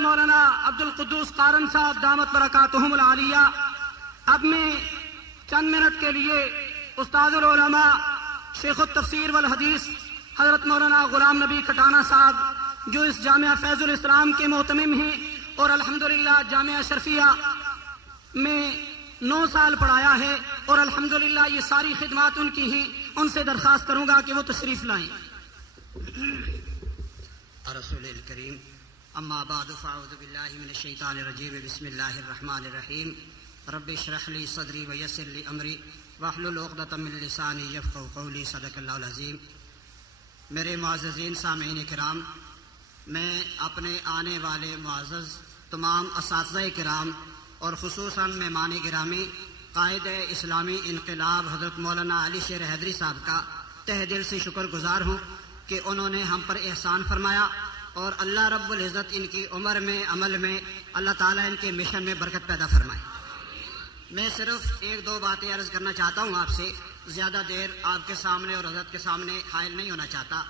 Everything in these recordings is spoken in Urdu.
مولانا عبد القدوس قارن صاحب دامت برکاتہم العالیہ. اب میں چند منٹ کے لیے استاد العلماء شیخ التفسیر والحدیث حضرت مولانا غلام نبی کٹانہ صاحب جو اس جامعہ فیض الاسلام کے محتمم ہیں اور الحمدللہ جامعہ اشرفیہ میں 9 سال پڑھایا ہے اور الحمدللہ یہ ساری خدمات ان کی ہیں، ان سے درخواست کروں گا کہ وہ تشریف لائیں. رسول الکریم اما بعد فاعوذ باللہ من الشیطان الرجیم بسم اللہ الرحمن الرحیم رب اشرح لی صدری ویسر لی امری واحلل عقدۃ من لسانی یفقہوا قولی. صدق اللہ العظیم. میرے معززین سامعین کرام، میں اپنے آنے والے معزز تمام اساتذہ کرام اور خصوصاً مہمان گرامی قائد اسلامی انقلاب حضرت مولانا علی شیر حیدری صاحب کا تہ دل سے شکر گزار ہوں کہ انہوں نے ہم پر احسان فرمایا اور اللہ رب العزت ان کی عمر میں عمل میں اللہ تعالیٰ ان کے مشن میں برکت پیدا فرمائے. میں صرف 1-2 باتیں عرض کرنا چاہتا ہوں آپ سے، زیادہ دیر آپ کے سامنے اور حضرت کے سامنے حائل نہیں ہونا چاہتا.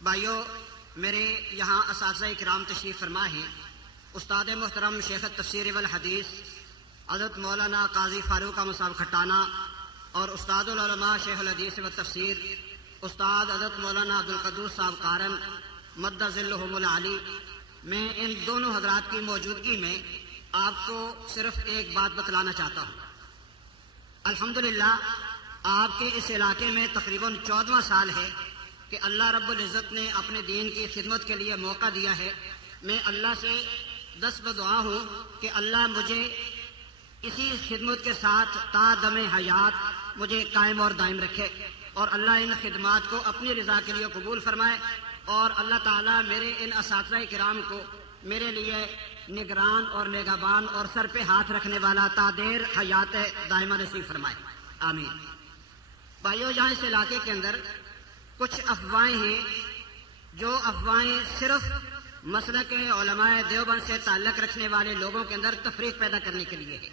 بھائیو، میرے یہاں اساتذہ کرام تشریف فرما ہیں. استاد محترم شیخ التفسیر والحدیث حضرت مولانا قاضی فاروق احمد صاحب کھٹانہ اور استاد العلماء شیخ الحدیث والتفسیر استاد حضرت مولانا عبد القدوس صاحب قارن مد ظلہم العالی، میں ان دونوں حضرات کی موجودگی میں آپ کو صرف ایک بات بتلانا چاہتا ہوں. الحمدللہ آپ کے اس علاقے میں تقریباً 14واں سال ہے کہ اللہ رب العزت نے اپنے دین کی خدمت کے لیے موقع دیا ہے. میں اللہ سے دست بدعا ہوں کہ اللہ مجھے اسی خدمت کے ساتھ تا دم حیات مجھے قائم اور دائم رکھے اور اللہ ان خدمات کو اپنی رضا کے لیے قبول فرمائے اور اللہ تعالیٰ میرے ان اساتذہ کرام کو میرے لیے نگران اور نگہبان اور سر پہ ہاتھ رکھنے والا تا دیر حیات دائمہ نصیب فرمائے. آمین. بھائیو، یہاں اس علاقے کے اندر کچھ افواہیں ہیں جو افواہیں صرف مسلک علماء دیوبند سے تعلق رکھنے والے لوگوں کے اندر تفریق پیدا کرنے کے لیے ہے.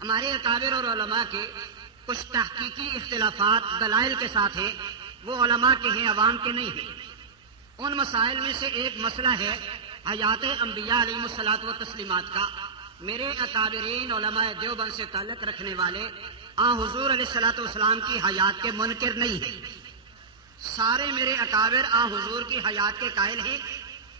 ہمارے اکابر اور علماء کے کچھ تحقیقی اختلافات دلائل کے ساتھ ہیں، وہ علماء کے ہیں، عوام کے نہیں ہیں. ان مسائل میں سے ایک مسئلہ ہے حیات انبیاء علیہم الصلاۃ والتسلیمات کا. میرے اکابرین علماء دیوبند سے تعلق رکھنے والے حضور علیہ الصلاۃ والسلام کی حیات کے منکر نہیں ہیں. سارے میرے اکابر حضور کی حیات کے قائل ہیں.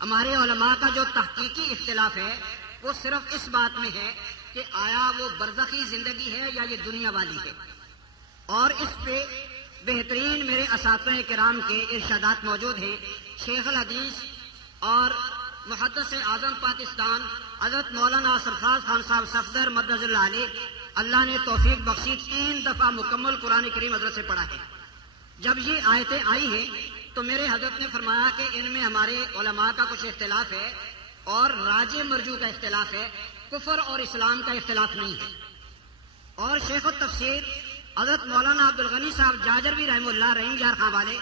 ہمارے علماء کا جو تحقیقی اختلاف ہے وہ صرف اس بات میں ہے کہ آیا وہ برزخی زندگی ہے یا یہ دنیا والی ہے، اور اس پہ بہترین میرے اساتذہ کرام کے ارشادات موجود ہیں. شیخ الحدیث اور محدث اعظم پاکستان حضرت مولانا سرفراز خان صاحب صفدر مدظ اللہ علیہ، اللہ نے توفیق بخشی 3 دفعہ مکمل قرآن کریم حضرت سے پڑھا ہے. جب یہ آیتیں آئی ہیں تو میرے حضرت نے فرمایا کہ ان میں ہمارے علماء کا کچھ اختلاف ہے اور راجع مرجو کا اختلاف ہے، کفر اور اسلام کا اختلاف نہیں ہے. اور شیخ التفسیر حضرت مولانا عبد الغنی صاحب جاجروی رحمہ اللہ رحیم جار خان والے،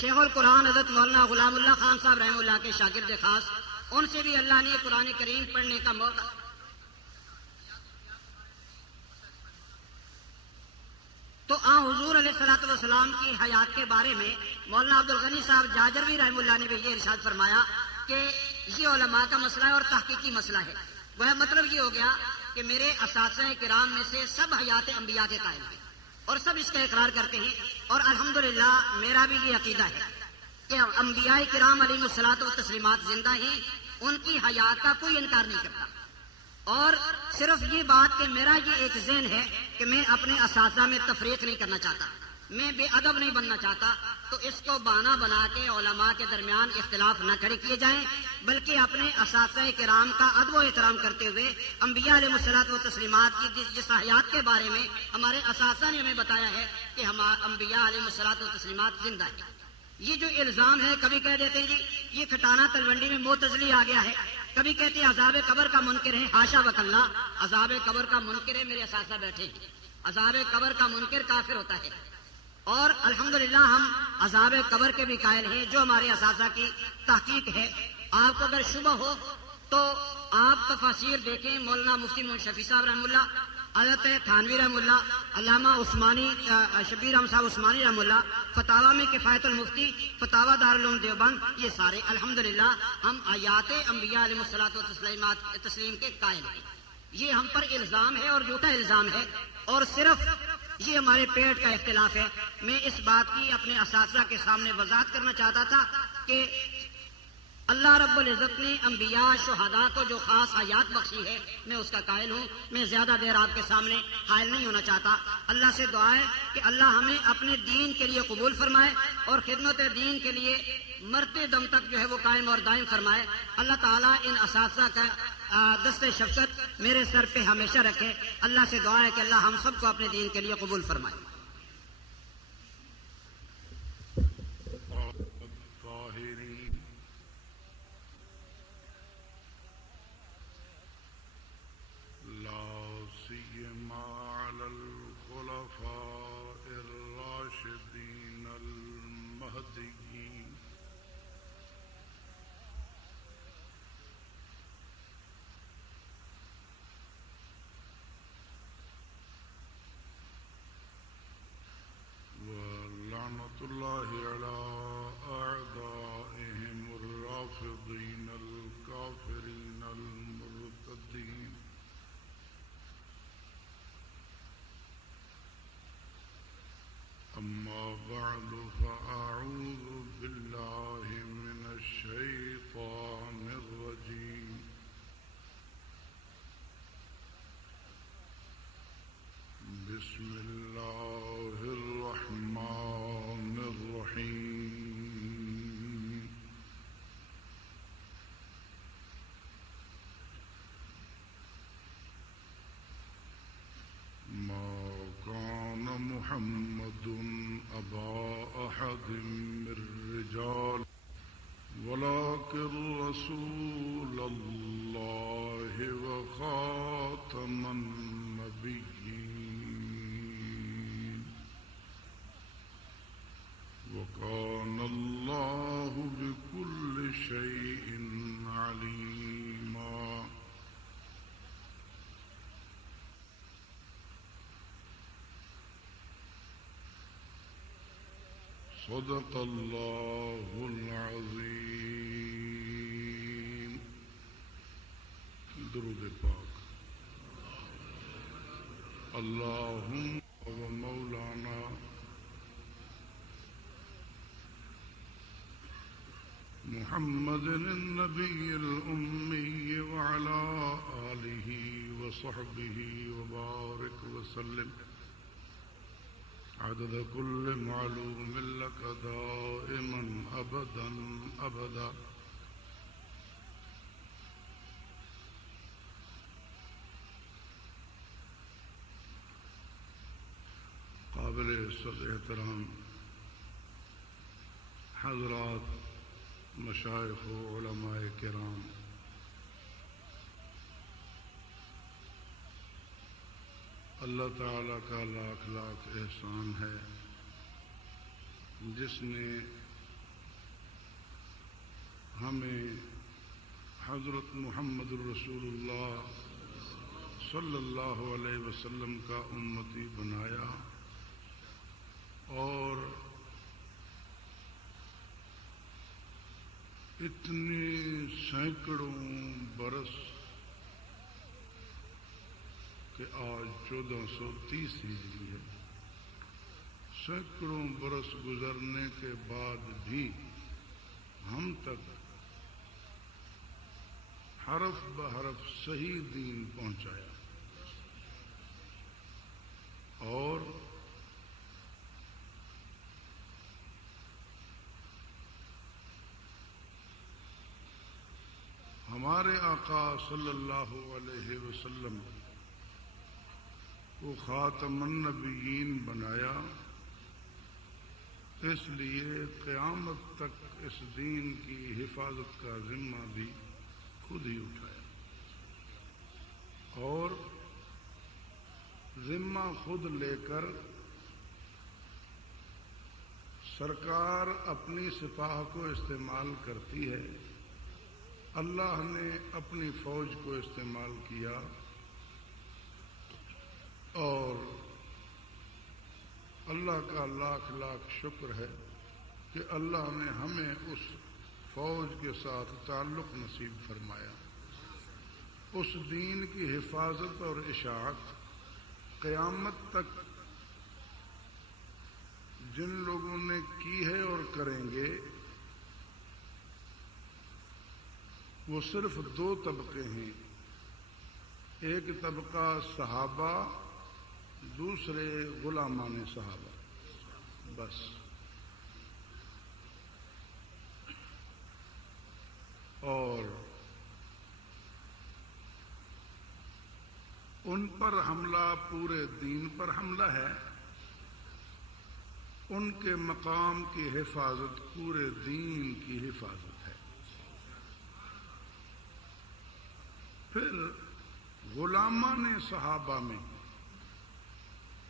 شیخ القرآن حضرت مولانا غلام اللہ خان صاحب رحمہ اللہ کے شاگرد خاص، ان سے بھی اللہ نے قرآن کریم پڑھنے کا موقع. تو حضور علیہ الصلوۃ والسلام کی حیات کے بارے میں مولانا عبد الغنی صاحب جاجروی رحمہ اللہ نے بھی یہ ارشاد فرمایا کہ یہ علماء کا مسئلہ ہے اور تحقیقی مسئلہ ہے. وہ مطلب یہ ہو گیا کہ میرے اساتذہ کرام میں سے سب حیات انبیاء کے قائل ہیں اور سب اس کا اقرار کرتے ہیں، اور الحمدللہ میرا بھی یہ عقیدہ ہے کہ انبیاء کرام علیہم الصلوۃ والتسلیمات زندہ ہیں، ان کی حیات کا کوئی انکار نہیں کرتا. اور صرف یہ بات کہ میرا یہ ایک ذہن ہے کہ میں اپنے اساتذہ میں تفریق نہیں کرنا چاہتا، میں بے ادب نہیں بننا چاہتا، تو اس کو بہانہ بنا کے علماء کے درمیان اختلاف نہ کھڑے کیے جائیں، بلکہ اپنے اساتذہ کرام کا ادب و احترام کرتے ہوئے انبیاء علیہ الصلوۃ والتسلیمات کی جس حیات کے بارے میں ہمارے اساتذہ نے ہمیں بتایا ہے کہ ہمارے انبیاء علیہ الصلوۃ والتسلیمات زندہ ہیں. یہ جو الزام ہے، کبھی کہہ دیتے ہیں جی یہ کھٹانہ تلونڈی میں معتزلی آ گیا ہے، کبھی کہتے ہیں عذاب قبر کا منکر ہے. حاشا وکلا، عذاب قبر کا منکر ہے میرے اساتذہ بیٹھے ہیں. عذاب قبر کا منکر کافر ہوتا ہے، اور الحمدللہ ہم عذاب قبر کے بھی قائل ہیں جو ہمارے اساتذہ کی تحقیق ہے. آپ کو اگر شبہ ہو تو آپ تفاسیر دیکھیں، مولانا مفتی محمد شفیع صاحب رحمہ اللہ حضرت تھانوی رحم اللہ، علامہ عثمانی شبیر احمد صاحب عثمانی رحم اللہ، فتاوی میں کفایت المفتی، فتاوی دارالعلوم دیوبند، یہ سارے الحمدللہ ہم آیات انبیاء علیہ الصلوۃ والتسلیمات تسلیم کے قائل ہیں. یہ ہم پر الزام ہے اور جھوٹا الزام ہے، اور صرف یہ ہمارے پیٹ کا اختلاف ہے. میں اس بات کی اپنے اساتذہ کے سامنے وضاحت کرنا چاہتا تھا کہ اللہ رب العزت نے انبیاء شہداء کو جو خاص حیات بخشی ہے، میں اس کا قائل ہوں. میں زیادہ دیر آپ کے سامنے حائل نہیں ہونا چاہتا. اللہ سے دعا ہے کہ اللہ ہمیں اپنے دین کے لیے قبول فرمائے اور خدمت دین کے لیے مرتے دم تک جو ہے وہ قائم اور دائم فرمائے. اللہ تعالیٰ ان اساتذہ کا دست شفقت میرے سر پہ ہمیشہ رکھے. اللہ سے دعا ہے کہ اللہ ہم سب کو اپنے دین کے لیے قبول فرمائے. الله على أعدائهم الرافضين الكافرين المرتدين أما بعد فأعوذ بالله من الشيطان الرجيم بسم الله الرحمن الرحيم ما كان محمد أبا أحد من الرجال ولكن رسول الله وخاتم النبيين وكان الله بكل شيء عليما صدق الله العظيم. درود پاک. اللهم ومولانا محمد النبي الأمي وعلى آله وصحبه وبارك وسلم عدد كل معلوم لك دائما أبدا أبدا. قابل عزت احترام حضرات، مشائخ و علماء کرام، اللہ تعالیٰ کا لاکھ لاکھ احسان ہے جس نے ہمیں حضرت محمد الرسول اللہ صلی اللہ علیہ وسلم کا امتی بنایا اور اتنے سینکڑوں برس کہ آج 1430 ہجری ہے، سینکڑوں برس گزرنے کے بعد بھی ہم تک حرف بحرف صحیح دین پہنچایا اور ہمارے آقا صلی اللہ علیہ وسلم کو خاتم النبیین بنایا. اس لیے قیامت تک اس دین کی حفاظت کا ذمہ بھی خود ہی اٹھایا اور ذمہ خود لے کر سرکار اپنی سپاہ کو استعمال کرتی ہے. اللہ نے اپنی فوج کو استعمال کیا اور اللہ کا لاکھ لاکھ شکر ہے کہ اللہ نے ہمیں اس فوج کے ساتھ تعلق نصیب فرمایا. اس دین کی حفاظت اور اشاعت قیامت تک جن لوگوں نے کی ہے اور کریں گے وہ صرف دو طبقے ہیں. ایک طبقہ صحابہ، دوسرے غلامان صحابہ. بس. اور ان پر حملہ پورے دین پر حملہ ہے. ان کے مقام کی حفاظت پورے دین کی حفاظت ہے. پھر غلامان صحابہ میں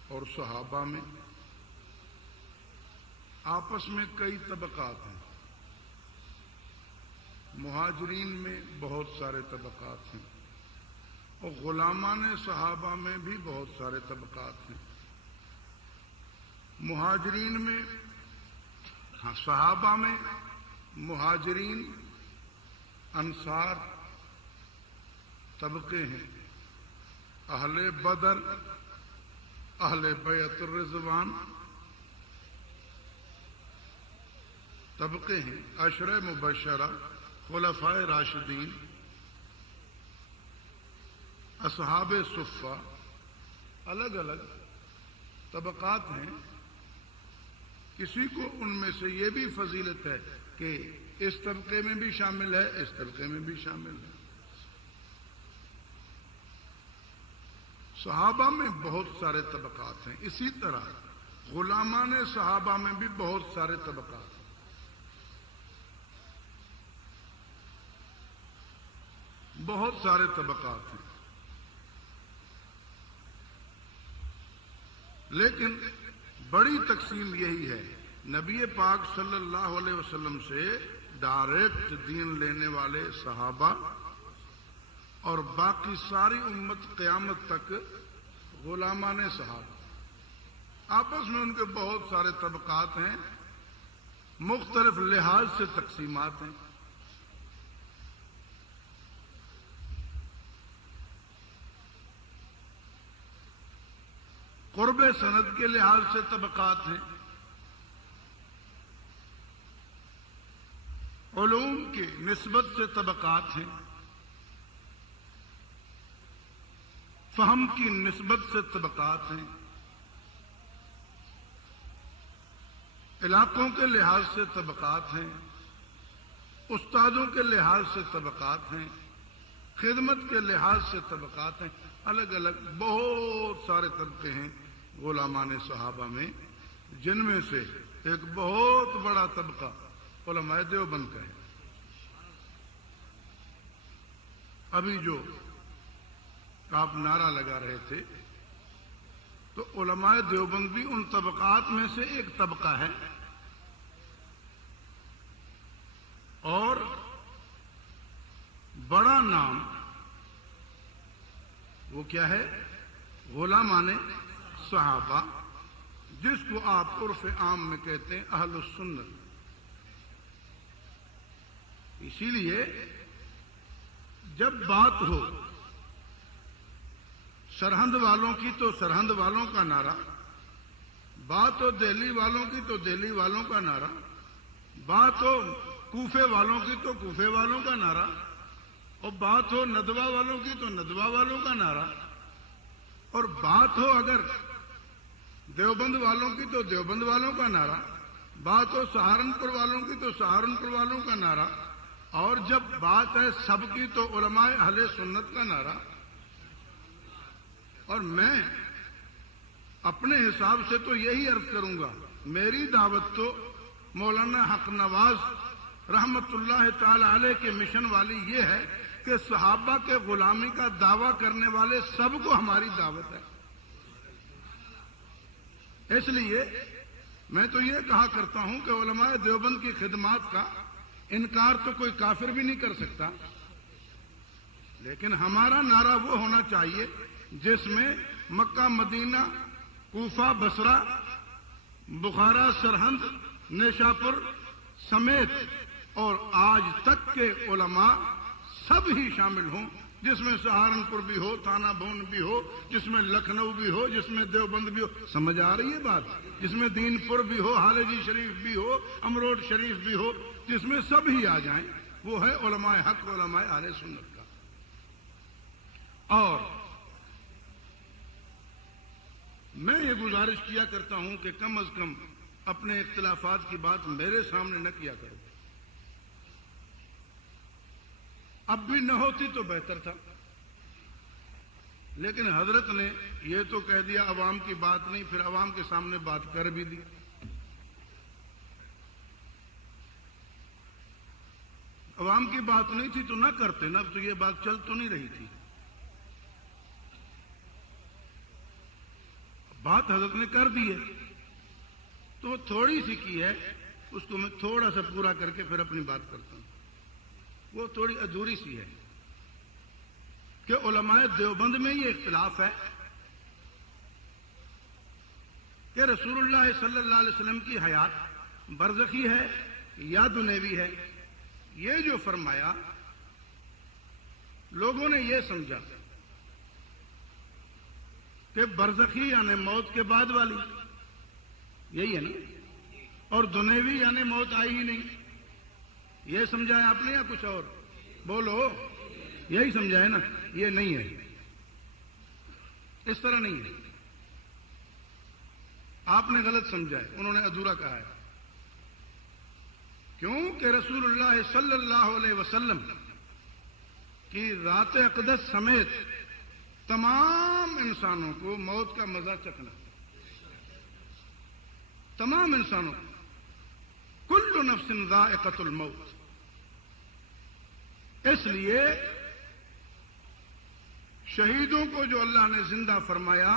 اور صحابہ میں آپس میں کئی طبقات ہیں. مہاجرین میں بہت سارے طبقات ہیں اور غلامان صحابہ میں بھی بہت سارے طبقات ہیں. مہاجرین میں صحابہ میں مہاجرین انصار طبقے ہیں. اہل بدر، اہل بیعت الرضوان طبقے ہیں. عشرہ مبشرہ، خلفائے راشدین، اصحاب صفہ، الگ الگ طبقات ہیں. کسی کو ان میں سے یہ بھی فضیلت ہے کہ اس طبقے میں بھی شامل ہے، اس طبقے میں بھی شامل ہے. صحابہ میں بہت سارے طبقات ہیں. اسی طرح غلامان صحابہ میں بھی بہت سارے طبقات ہیں. بہت سارے طبقات ہیں. لیکن بڑی تقسیم یہی ہے. نبی پاک صلی اللہ علیہ وسلم سے ڈائریکٹ دین لینے والے صحابہ اور باقی ساری امت قیامت تک غلامان صحابہ. آپس میں ان کے بہت سارے طبقات ہیں، مختلف لحاظ سے تقسیمات ہیں. قرب سند کے لحاظ سے طبقات ہیں، علوم کی نسبت سے طبقات ہیں، فہم کی نسبت سے طبقات ہیں، علاقوں کے لحاظ سے طبقات ہیں، استادوں کے لحاظ سے طبقات ہیں، خدمت کے لحاظ سے طبقات ہیں. الگ الگ بہت سارے طبقے ہیں غلامان صحابہ میں، جن میں سے ایک بہت بڑا طبقہ علماء دیوبند کا ہے. ابھی جو آپ نعرہ لگا رہے تھے تو علماء دیوبند بھی ان طبقات میں سے ایک طبقہ ہے. اور بڑا نام وہ کیا ہے؟ غلامان صحابہ، جس کو آپ عرف عام میں کہتے ہیں اہل السنت. اسی لیے جب بات ہو سرہند والوں کی تو سرہند والوں کا نعرہ، بات ہو دہلی والوں کی تو دہلی والوں کا نعرہ، بات ہو کوفے والوں کی تو کوفے والوں کا نعرہ، اور بات ہو ندوہ والوں کی تو ندوہ والوں کا نعرہ، اور بات ہو اگر دیوبند والوں کی تو دیوبند والوں کا نعرہ، بات ہو سہارنپور والوں کی تو سہارنپور والوں کا نعرہ، اور جب بات ہے سب کی تو علماء اہل سنت کا نعرہ. اور میں اپنے حساب سے تو یہی عرض کروں گا، میری دعوت تو مولانا حق نواز رحمت اللہ تعالی علیہ کے مشن والی یہ ہے کہ صحابہ کے غلامی کا دعویٰ کرنے والے سب کو ہماری دعوت ہے. اس لیے میں تو یہ کہا کرتا ہوں کہ علماء دیوبند کی خدمات کا انکار تو کوئی کافر بھی نہیں کر سکتا، لیکن ہمارا نعرہ وہ ہونا چاہیے جس میں مکہ مدینہ کوفہ بصرہ بخارا سرہند نیشاپور سمیت اور آج تک کے علماء سب ہی شامل ہوں، جس میں سہارنپور بھی ہو، تھانہ بھون بھی ہو، جس میں لکھنؤ بھی ہو، جس میں دیوبند بھی ہو، سمجھ آ رہی ہے بات، جس میں دین پور بھی ہو، حالجی شریف بھی ہو، امروڈ شریف بھی ہو، جس میں سب ہی آ جائیں، وہ ہے علماء حق، علماء اہل سنت کا۔ اور میں یہ گزارش کیا کرتا ہوں کہ کم از کم اپنے اختلافات کی بات میرے سامنے نہ کیا کرو، اب بھی نہ ہوتی تو بہتر تھا، لیکن حضرت نے یہ تو کہہ دیا عوام کی بات نہیں، پھر عوام کے سامنے بات کر بھی دی۔ عوام کی بات نہیں تھی تو نہ کرتے نا، تو یہ بات چل تو نہیں رہی تھی۔ بات حضرت نے کر دی ہے تو وہ تھوڑی سی کی ہے، اس کو میں تھوڑا سا پورا کر کے پھر اپنی بات کرتا ہوں۔ وہ تھوڑی ادھوری سی ہے کہ علماء دیوبند میں یہ اختلاف ہے کہ رسول اللہ صلی اللہ علیہ وسلم کی حیات برزخی ہے یا دنیوی ہے۔ یہ جو فرمایا لوگوں نے یہ سمجھا کہ برزخی یعنی موت کے بعد والی، یہی ہے نا، اور دنیوی یعنی موت آئی ہی نہیں، یہ سمجھایا آپ نے یا کچھ اور؟ بولو، یہی سمجھایا نا؟ یہ نہیں ہے، اس طرح نہیں ہے، آپ نے غلط سمجھا ہے، انہوں نے ادھورا کہا ہے۔ کیوں کہ رسول اللہ صلی اللہ علیہ وسلم کی ذات اقدس سمیت تمام انسانوں کو موت کا مزہ چکھنا، تمام انسانوں کو، کل نفس ذائقۃ الموت۔ اس لیے شہیدوں کو جو اللہ نے زندہ فرمایا،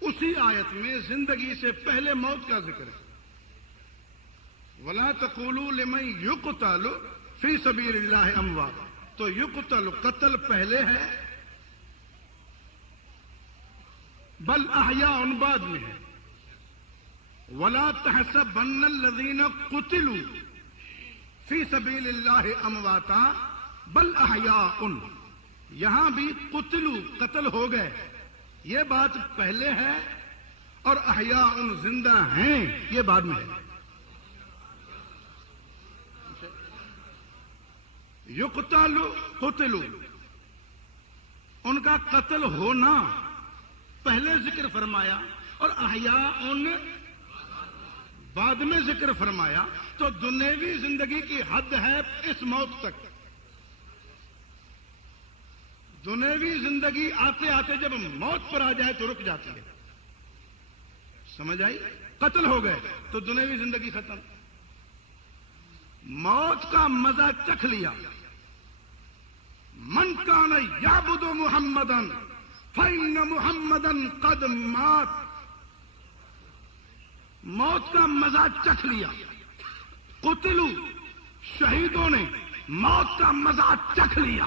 اسی آیت میں زندگی سے پہلے موت کا ذکر ہے۔ وَلَا تَقُولُوا لِمَنْ يُقْتَلُ فِي سَبِيلِ اللَّهِ أَمْوَاتٌ، تو یقتل قتل پہلے ہے، بل احیاء بعد میں ہے۔ وَلَا تَحْسَبَنَّ الَّذِينَ قُتِلُوا فِي سَبِيلِ اللَّهِ أَمْوَاتًا بل احیاء، یہاں بھی قتلوا قتل ہو گئے، یہ بات پہلے ہے، اور احیاء زندہ ہیں یہ بعد میں ہے۔ یقتل قتلوا، ان کا قتل ہونا پہلے ذکر فرمایا اور احیاء بعد میں ذکر فرمایا، تو دنیوی زندگی کی حد ہے اس موت تک۔ دنیوی زندگی آتے آتے جب موت پر آ جائے تو رک جاتی ہے، سمجھ آئی؟ قتل ہو گئے تو دنیوی زندگی ختم، موت کا مزہ چکھ لیا۔ من کان یعبد محمدا فإن محمدا قد مات، موت کا مزہ چکھ لیا۔ قتلوا، شہیدوں نے موت کا مزہ چکھ لیا۔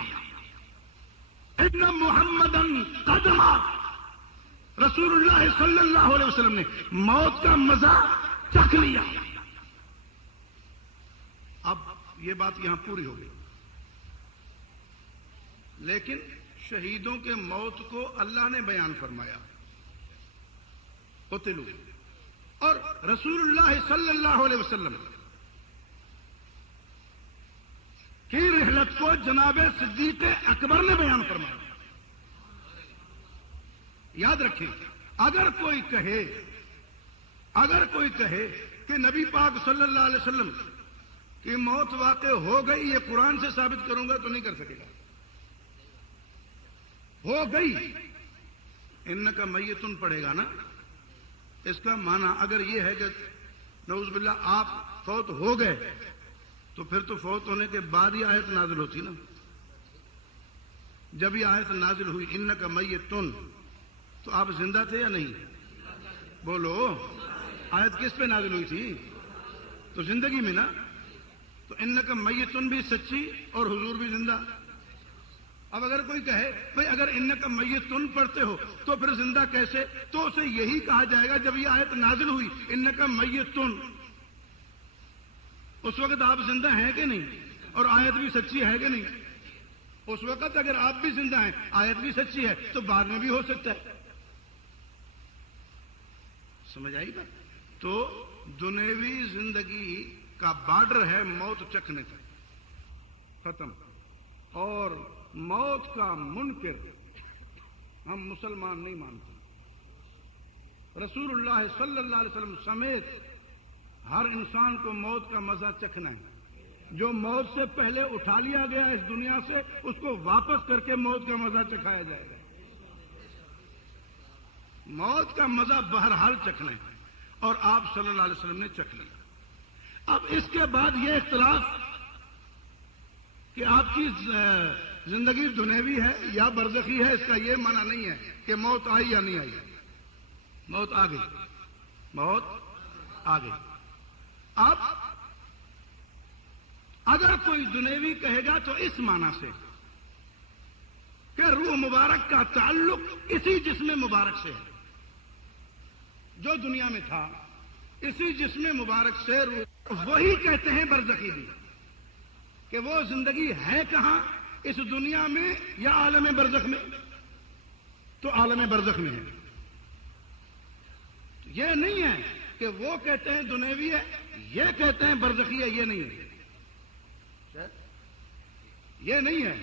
ان محمدا قد مات، رسول اللہ صلی اللہ علیہ وسلم نے موت کا مزہ چکھ لیا۔ اب یہ بات یہاں پوری ہو گئی، لیکن شہیدوں کے موت کو اللہ نے بیان فرمایا، قتلوا، اور رسول اللہ صلی اللہ علیہ وسلم کی رحلت کو جناب صدیق اکبر نے بیان فرمایا۔ یاد رکھیں، اگر کوئی کہے کہ نبی پاک صلی اللہ علیہ وسلم کی موت واقع ہو گئی، یہ قرآن سے ثابت کروں گا تو نہیں کر سکے گا، ہو گئی، انکا میتن پڑھے گا نا، اس کا معنی اگر یہ ہے کہ نعوذ باللہ آپ فوت ہو گئے تو پھر تو فوت ہونے کے بعد ہی آیت نازل ہوتی نا۔ جب یہ آیت نازل ہوئی انکا میتن، تو آپ زندہ تھے یا نہیں؟ بولو، آیت کس پہ نازل ہوئی تھی؟ تو زندگی میں نا، تو انکا میتن بھی سچی اور حضور بھی زندہ، اب اگر کوئی کہے بھئی اگر انک میتن پڑھتے ہو تو پھر زندہ کیسے، تو اسے یہی کہا جائے گا جب یہ آیت نازل ہوئی انک میتن، اس وقت آپ زندہ ہیں کہ نہیں، اور آیت بھی سچی ہے کہ نہیں؟ اس وقت اگر آپ بھی زندہ ہیں، آیت بھی سچی ہے، تو بعد میں بھی ہو سکتا ہے. سمجھ آئی بات؟ تو دنیوی زندگی کا بارڈر ہے موت چکھنے تک، ختم. اور موت کا منکر ہم مسلمان نہیں مانتے. رسول اللہ صلی اللہ علیہ وسلم سمیت ہر انسان کو موت کا مزہ چکھنا ہے. جو موت سے پہلے اٹھا لیا گیا اس دنیا سے، اس کو واپس کر کے موت کا مزہ چکھایا جائے گا. موت کا مزہ بہرحال چکھنا ہے، اور آپ صلی اللہ علیہ وسلم نے چکھ لیا. اب اس کے بعد یہ اختلاف کہ آپ کی زندگی دنیوی ہے یا برزخی ہے، اس کا یہ معنی نہیں ہے کہ موت آئی یا نہیں آئی. موت آ گئی، موت آ گئی. اب اگر کوئی دنیوی کہے گا تو اس معنی سے کہ روح مبارک کا تعلق اسی جسم مبارک سے ہے، جو دنیا میں تھا اسی جسم مبارک سے روح. وہی کہتے ہیں برزخی بھی، کہ وہ زندگی ہے کہاں، اس دنیا میں یا عالم برزخ میں؟ تو عالم برزخ میں ہے. یہ نہیں ہے کہ وہ کہتے ہیں دنیوی ہے، یہ کہتے ہیں برزخی ہے. یہ نہیں ہے، یہ نہیں ہے.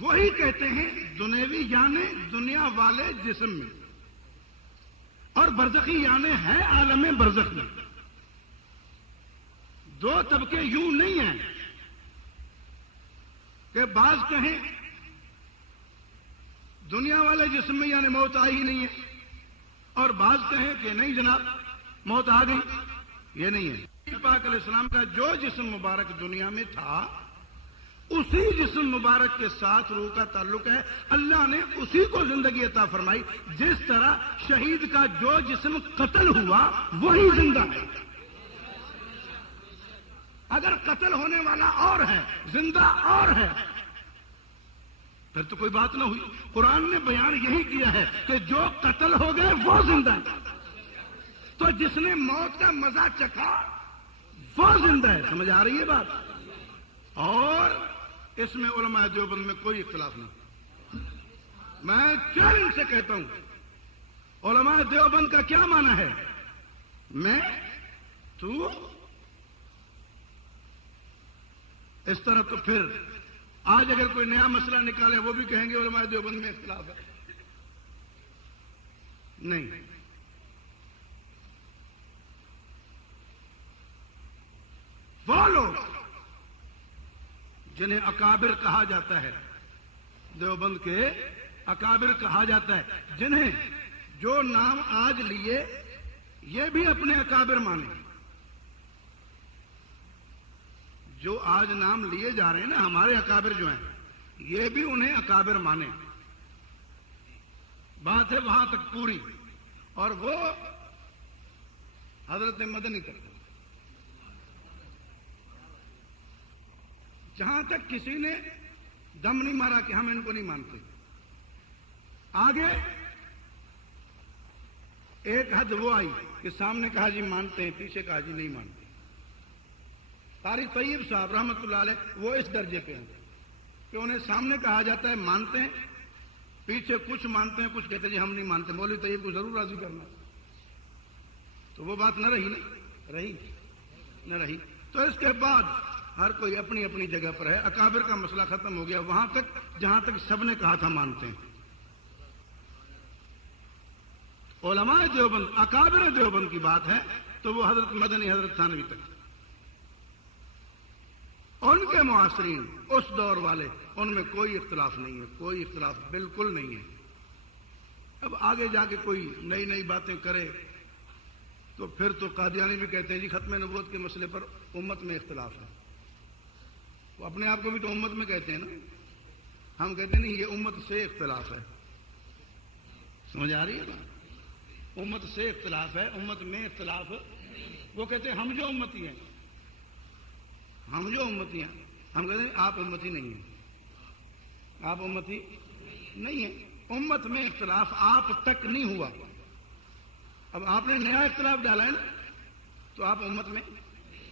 وہی کہتے ہیں دنیوی یعنی دنیا والے جسم میں، اور برزخی یعنی ہے عالم برزخ میں. دو طبقے یوں نہیں ہیں کہ بعض کہیں دنیا والے جسم میں یعنی موت آئی ہی نہیں ہے، اور بعض کہیں کہ نہیں جناب موت آ گئی. یہ نہیں ہے. پاک علیہ السلام کا جو جسم مبارک دنیا میں تھا اسی جسم مبارک کے ساتھ روح کا تعلق ہے. اللہ نے اسی کو زندگی عطا فرمائی. جس طرح شہید کا جو جسم قتل ہوا وہی زندہ ہے. اگر قتل ہونے والا اور ہے، زندہ اور ہے، پھر تو کوئی بات نہ ہوئی. قرآن نے بیان یہی کیا ہے کہ جو قتل ہو گئے وہ زندہ ہے. تو جس نے موت کا مزہ چکھا وہ زندہ ہے. سمجھ آ رہی ہے بات؟ اور اس میں علماء دیوبند میں کوئی اختلاف نہیں. میں چیلنج سے کہتا ہوں، علماء دیوبند کا کیا معنی ہے؟ میں، تو، اس طرح. تو پھر آج اگر کوئی نیا مسئلہ نکالے وہ بھی کہیں گے علماء دیوبند میں اختلاف ہے. نہیں. وہ لوگ جنہیں اکابر کہا جاتا ہے، دیوبند کے اکابر کہا جاتا ہے، جنہیں جو نام آج لیے یہ بھی اپنے اکابر مانے. جو آج نام لیے جا رہے ہیں نا ہمارے اکابر جو ہیں، یہ بھی انہیں اکابر مانے. بات ہے وہاں تک پوری. اور وہ حضرت مدنی تک، جہاں تک کسی نے دم نہیں مارا کہ ہم ان کو نہیں مانتے. آگے ایک حد وہ آئی کہ سامنے کہا جی مانتے ہیں، پیچھے کہا جی نہیں مانتے. قاری طیب صاحب رحمت اللہ علیہ وہ اس درجے پہ ہیں کہ انہیں سامنے کہا جاتا ہے مانتے ہیں، پیچھے کچھ مانتے ہیں، کچھ کہتے ہیں جی ہم نہیں مانتے. مولوی طیب کو ضرور راضی کرنا. تو وہ بات نہ رہی نہ رہی. تو اس کے بعد ہر کوئی اپنی اپنی جگہ پر ہے. اکابر کا مسئلہ ختم ہو گیا وہاں تک جہاں تک سب نے کہا تھا مانتے ہیں. علماء دیوبند، اکابر دیوبند کی بات ہے تو وہ حضرت مدنی، حضرت تھانوی تک. ان کے معاصرین اس دور والے، ان میں کوئی اختلاف نہیں ہے، کوئی اختلاف بالکل نہیں ہے. اب آگے جا کے کوئی نئی نئی باتیں کرے تو پھر تو قادیانی بھی کہتے ہیں جی ختم نبوت کے مسئلے پر امت میں اختلاف ہے. وہ اپنے آپ کو بھی تو امت میں کہتے ہیں نا. ہم کہتے ہیں نہیں، یہ امت سے اختلاف ہے. سمجھ آ رہی ہے نا؟ امت سے اختلاف ہے، امت میں اختلاف. وہ کہتے ہیں ہم جو امتی ہیں، ہم جو امتی ہیں. ہم کہتے ہیں آپ امتی نہیں ہیں. آپ امتی نہیں ہیں. امت میں اختلاف آپ تک نہیں ہوا. اب آپ نے نیا اختلاف ڈالا ہے نا, تو آپ امت میں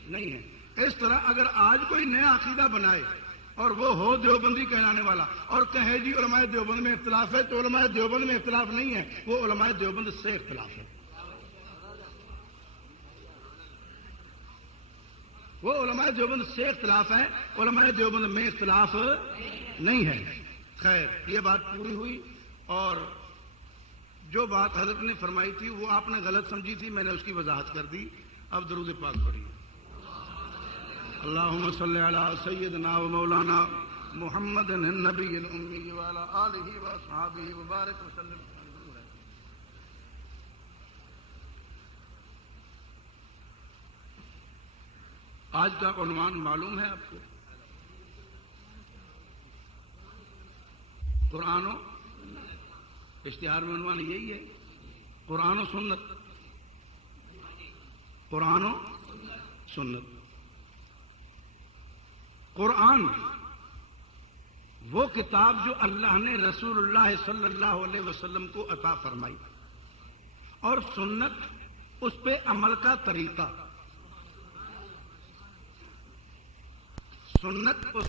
نہیں ہیں. اس طرح اگر آج کوئی نیا عقیدہ بنائے اور وہ ہو دیوبندی کہلانے والا اور کہے جی علماء دیوبند میں اختلاف ہے, تو علماء دیوبند میں اختلاف نہیں ہے, وہ علماء دیوبند سے اختلاف ہے. وہ علماء دیوبند سے اختلاف ہے, علماء دیوبند میں اختلاف نہیں ہے. خیر, یہ بات پوری ہوئی. اور جو بات حضرت نے فرمائی تھی وہ آپ نے غلط سمجھی تھی, میں نے اس کی وضاحت کر دی. اب درود پاک پڑھیے. اللہم صلی علی سیدنا و مولانا محمد النبی الامی وعلی آلہ و اصحابہ وبارک وسلم. آج کا عنوان معلوم ہے آپ کو؟ قرآن و اشتہار میں عنوان یہی ہے, قرآن و سنت. قرآن و سنت. قرآن وہ کتاب جو اللہ نے رسول اللہ صلی اللہ علیہ وسلم کو عطا فرمائی, اور سنت اس پہ عمل کا طریقہ. سنت اس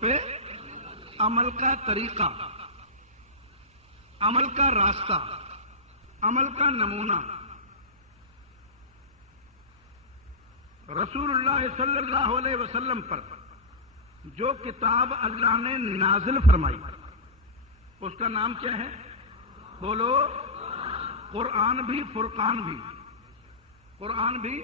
پہ عمل کا طریقہ, عمل کا راستہ, عمل کا نمونہ. رسول اللہ صلی اللہ علیہ وسلم پر جو کتاب اللہ نے نازل فرمائی اس کا نام کیا ہے؟ بولو. قرآن بھی, فرقان بھی. قرآن بھی,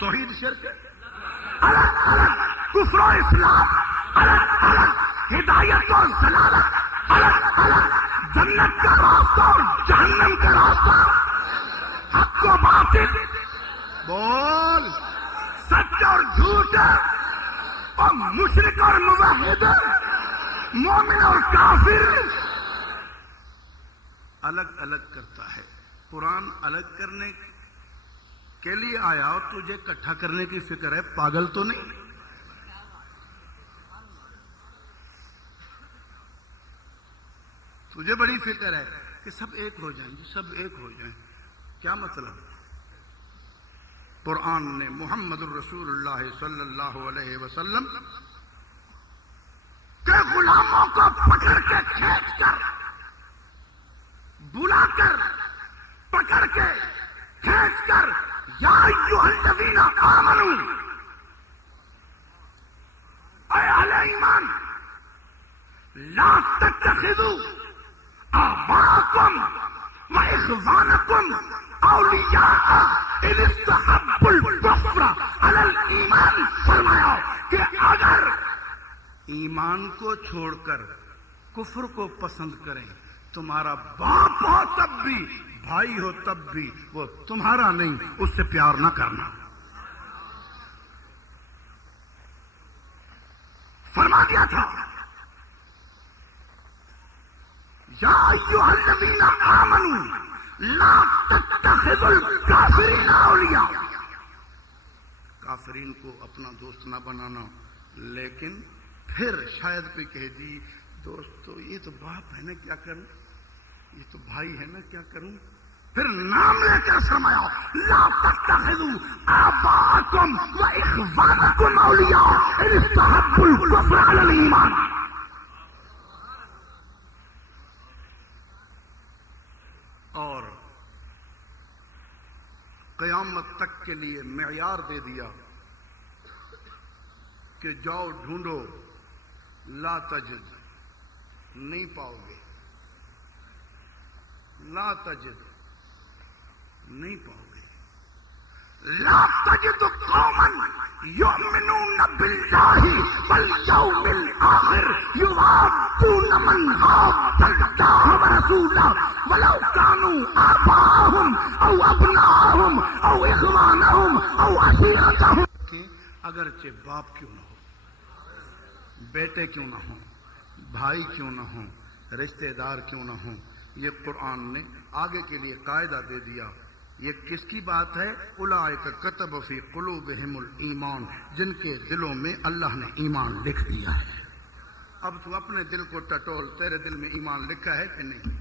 توحید شرک الگ الگ, کفر و اسلام الگ الگ, ہدایت اور ضلالت الگ الگ, جنت کا راستہ اور جہنم کا راستہ, حق و باطل, بول, سچ اور جھوٹ, اور مشرک اور موحد, مومن اور کافر, الگ الگ کرتا ہے. قرآن الگ کرنے کے لیے آیا اور تجھے اکٹھا کرنے کی فکر ہے, پاگل تو نہیں؟ تجھے بڑی فکر ہے کہ سب ایک ہو جائیں, سب ایک ہو جائیں. کیا مطلب؟ قرآن نے محمد الرسول اللہ صلی اللہ علیہ وسلم کے غلاموں کو پکڑ کے کھینچ کر, بلا کر, پکڑ کے کھینچ کر, یا ایھا الذین آمنوا, اے اہل ایمان, لا تتخذوا آباءکم و اخوانکم اولیاء ان استحبوا الکفر علی الایمان. فرمایا کہ اگر ایمان کو چھوڑ کر کفر کو پسند کریں, تمہارا باپ ہو تب بھی, بھائی ہو تب بھی, وہ تمہارا نہیں, اس سے پیار نہ کرنا. فرما دیا تھا یا ایھا الذین آمنوا لا تتخذوا الکافرین اولیاء, کافرین کو اپنا دوست نہ بنانا. لیکن پھر شاید کوئی کہے جی دوستو یہ تو باپ ہے نا, کیا کروں, یہ تو بھائی ہے نا, کیا کروں. پھر نام لے کر فرمایا لا تتخذوا آباءکم و اخوانکم اولیاء ان استحبوا الکفر علی الایمان. اور قیامت تک کے لیے معیار دے دیا کہ جاؤ ڈھونڈو, لا تجد, نہیں پاؤ گے. لا تجد, نہیں پاؤ گے. لا تجد قوما یؤمنون باللہ والیوم الآخر یوادون من حاد اللہ ورسولہ ولو کانوا آباءہم او ابناءہم او اخوانہم او عشیرتہم, اگرچہ باپ کیوں نہ ہو. بیٹے کیوں نہ ہوں، بھائی کیوں نہ ہوں، رشتہ دار کیوں نہ ہوں، یہ قرآن نے آگے کے لیے قاعدہ دے دیا۔ یہ کس کی بات ہے؟ اولئک کتب فی قلوبہم الایمان، جن کے دلوں میں اللہ نے ایمان لکھ دیا ہے۔ اب تو اپنے دل کو ٹٹول، تیرے دل میں ایمان لکھا ہے کہ نہیں؟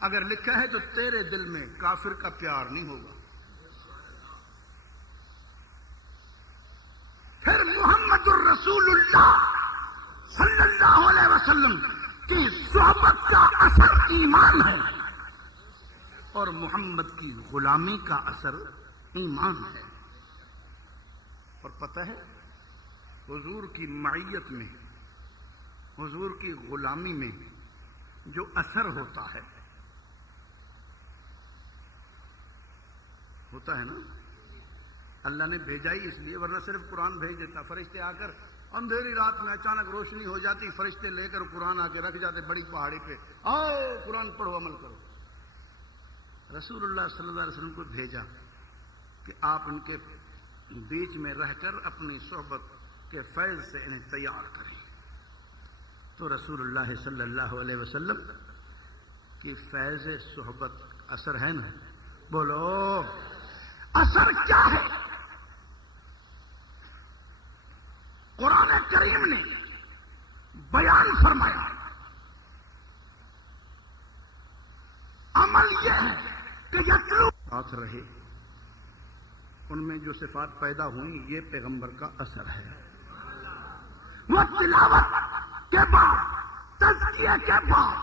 اگر لکھا ہے تو تیرے دل میں کافر کا پیار نہیں ہوگا۔ پھر محمد الرسول اللہ صلی اللہ علیہ وسلم کی صحبت کا اثر ایمان ہے، اور محمد کی غلامی کا اثر ایمان ہے۔ اور پتہ ہے حضور کی معیت میں، حضور کی غلامی میں جو اثر ہوتا ہے نا، اللہ نے بھیجا ہی اس لیے، ورنہ صرف قرآن بھیج دیتا۔ فرشتے آ کر اندھیری رات میں اچانک روشنی ہو جاتی، فرشتے لے کر قرآن آ کے رکھ جاتے بڑی پہاڑی پہ، آؤ قرآن پڑھو، عمل کرو۔ رسول اللہ صلی اللہ علیہ وسلم کو بھیجا کہ آپ ان کے بیچ میں رہ کر اپنی صحبت کے فیض سے انہیں تیار کریں۔ تو رسول اللہ صلی اللہ علیہ وسلم کی فیض صحبت اثر ہے نا؟ بولو اثر کیا ہے؟ قرآن کریم نے بیان فرمایا، عمل یہ ہے کہ یتلو ساتھ رہے، ان میں جو صفات پیدا ہوئی یہ پیغمبر کا اثر ہے۔ وہ تلاوت کے بعد، تزکیہ کے بعد،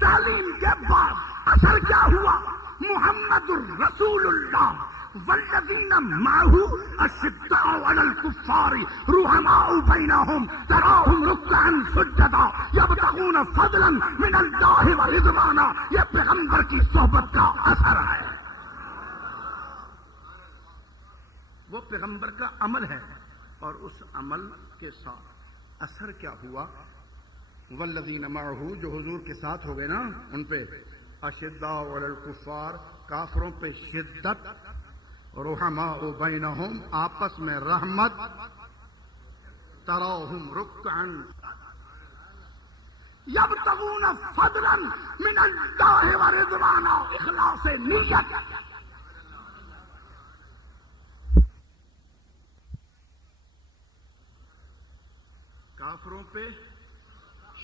تعلیم کے بعد اثر کیا ہوا؟ محمد الرسول اللہ والذین معہ اشداء علی الکفار رحماء بینہم تراہم رکعا سجدا یبتغون فضلا من اللہ ورضوانا۔ یہ پیغمبر کی صحبت کا اثر ہے، وہ پیغمبر کا عمل ہے۔ اور اس عمل کے ساتھ اثر کیا ہوا؟ والذین معہ، جو حضور کے ساتھ ہو گئے نا، ان پہ اشداء علی الکفار، کافروں پہ شدت، رحماء بینہم، آپس میں رحمت، تراہم رکعا یبتغون فضلا من اللہ ورضوانا، اخلاص نیت۔ کافروں پہ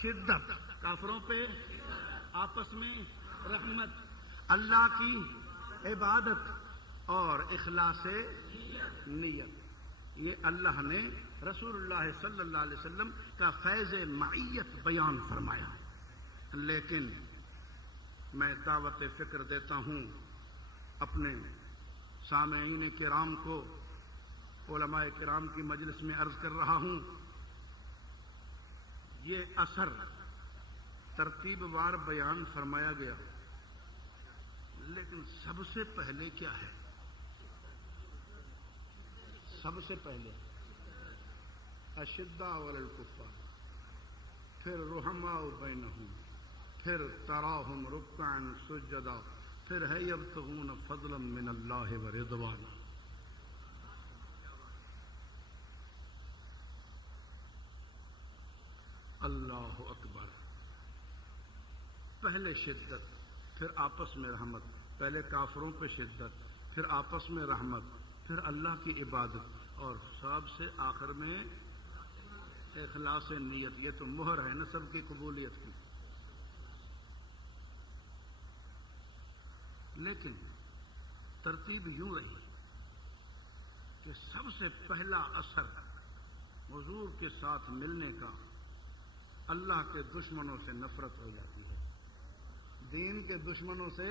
شدت، کافروں پہ آپس میں رحمت، اللہ کی عبادت اور اخلاص نیت، یہ اللہ نے رسول اللہ صلی اللہ علیہ وسلم کا فیض معیت بیان فرمایا۔ لیکن میں دعوت فکر دیتا ہوں اپنے سامعین کرام کو، علماء کرام کی مجلس میں عرض کر رہا ہوں، یہ اثر ترتیب وار بیان فرمایا گیا، لیکن سب سے پہلے کیا ہے؟ سب سے پہلے اشداء علی الکفار، پھر رحماء بینہم، پھر تراہم رکعا سجدا، پھر ہے یبتغون فضلا من اللہ ورضوانا۔ اللہ اکبر۔ پہلے شدت، پھر آپس میں رحمت، پہلے کافروں پہ شدت، پھر آپس میں رحمت، پھر اللہ کی عبادت، اور سب سے آخر میں اخلاص نیت۔ یہ تو مہر ہے نا سب کی قبولیت کی۔ لیکن ترتیب یوں رہی کہ سب سے پہلا اثر حضور کے ساتھ ملنے کا، اللہ کے دشمنوں سے نفرت ہو جاتی ہے، دین کے دشمنوں سے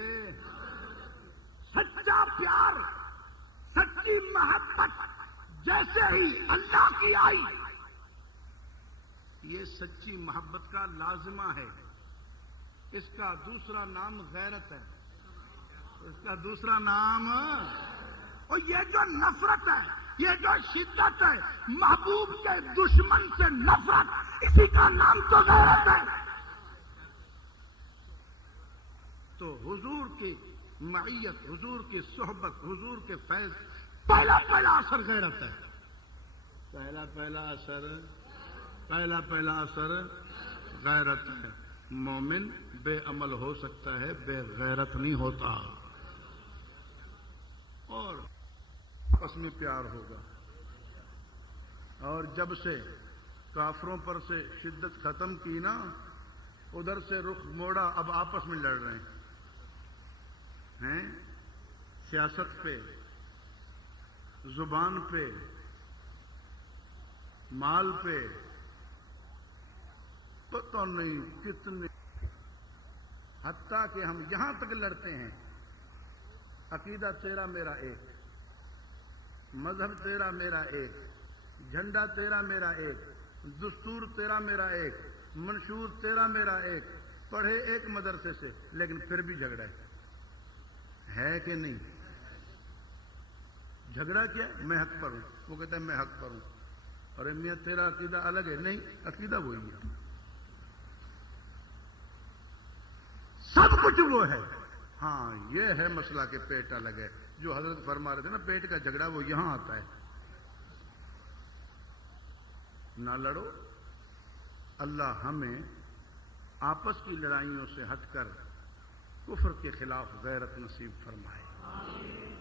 سچا پیار، سچی محبت جیسے ہی اللہ کی آئی، یہ سچی محبت کا لازمہ ہے۔ اس کا دوسرا نام غیرت ہے، اس کا دوسرا نام، اور یہ جو نفرت ہے، یہ جو شدت ہے، محبوب کے دشمن سے نفرت، اسی کا نام تو غیرت ہے۔ تو حضور کی معیت، حضور کی صحبت، حضور کے فیض، پہلا اثر غیرت ہے۔ پہلا اثر غیرت ہے. مومن بے عمل ہو سکتا ہے، بے غیرت نہیں ہوتا. اور آپس میں پیار ہوگا. اور جب سے کافروں پر سے شدت ختم کی نا، ادھر سے رخ موڑا، اب آپس میں لڑ رہے ہیں. سیاست پہ، زبان پہ، مال پہ، پتہ نہیں کتنے، حتیٰ کہ ہم یہاں تک لڑتے ہیں. عقیدہ تیرا میرا ایک، مذہب تیرا میرا ایک، جھنڈا تیرا میرا ایک، دستور تیرا میرا ایک، منشور تیرا میرا ایک، پڑھے ایک مدرسے سے، لیکن پھر بھی جھگڑا ہے کہ نہیں؟ جھگڑا کیا؟ میں حق پر ہوں، وہ کہتا ہے میں حق پر ہوں. اور میاں تیرا عقیدہ الگ ہے. نہیں، عقیدہ وہی ہے، سب کچھ وہ ہے. ہاں یہ ہے مسئلہ کہ پیٹ الگ ہے. جو حضرت فرما رہے تھے نا پیٹ کا جھگڑا، وہ یہاں آتا ہے. نہ لڑو. اللہ ہمیں آپس کی لڑائیوں سے ہٹ کر کفر کے خلاف غیرت نصیب فرمائے.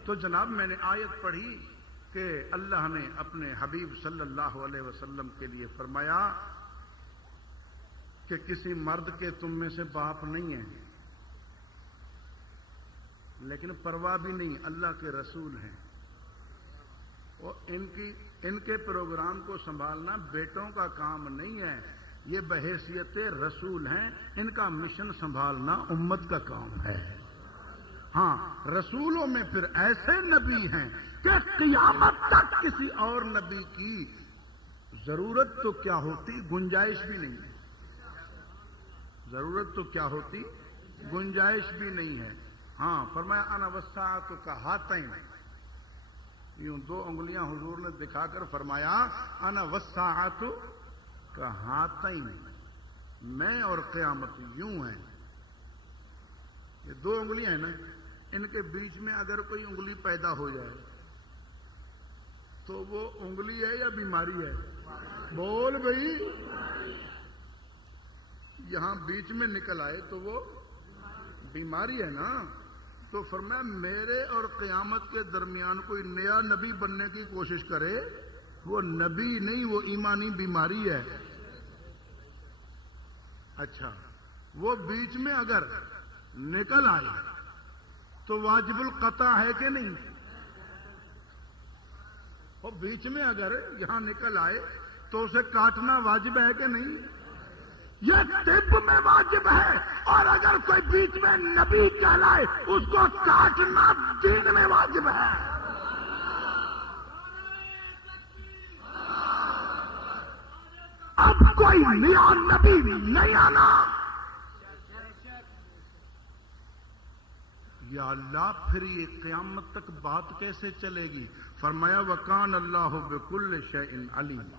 تو جناب میں نے آیت پڑھی کہ اللہ نے اپنے حبیب صلی اللہ علیہ وسلم کے لیے فرمایا کہ کسی مرد کے تم میں سے باپ نہیں ہے، لیکن پرواہ بھی نہیں، اللہ کے رسول ہیں. اور ان کے پروگرام کو سنبھالنا بیٹوں کا کام نہیں ہے، یہ بحیثیت رسول ہیں، ان کا مشن سنبھالنا امت کا کام ہے. ہاں رسولوں میں پھر ایسے نبی ہیں کہ قیامت تک کسی اور نبی کی ضرورت تو کیا ہوتی، گنجائش بھی نہیں ہے. ضرورت تو کیا ہوتی، گنجائش بھی نہیں ہے. ہاں فرمایا انا والساعۃ کہاتین، یوں دو انگلیاں حضور نے دکھا کر فرمایا انا والساعۃ کہاتین، میں اور قیامت یوں ہیں. یہ دو انگلیاں ہیں نا، ان کے بیچ میں اگر کوئی انگلی پیدا ہو جائے تو وہ انگلی ہے یا بیماری ہے؟ بول بھئی. یہاں بیچ میں نکل آئے تو وہ بیماری ہے نا. تو فرمایا میرے اور قیامت کے درمیان کوئی نیا نبی بننے کی کوشش کرے، وہ نبی نہیں، وہ ایمانی بیماری ہے. اچھا وہ بیچ میں اگر نکل آئے تو واجب القطع ہے کہ نہیں؟ وہ بیچ میں اگر یہاں نکل آئے تو اسے کاٹنا واجب ہے کہ نہیں؟ یہ طب میں واجب ہے. اور اگر کوئی بیچ میں نبی کہلائے اس کو کاٹنا دین میں واجب ہے. اب کوئی نیا نبی نہیں آنا. یا اللہ پھر یہ قیامت تک بات کیسے چلے گی؟ فرمایا وکان اللہ بکل شیء علیم،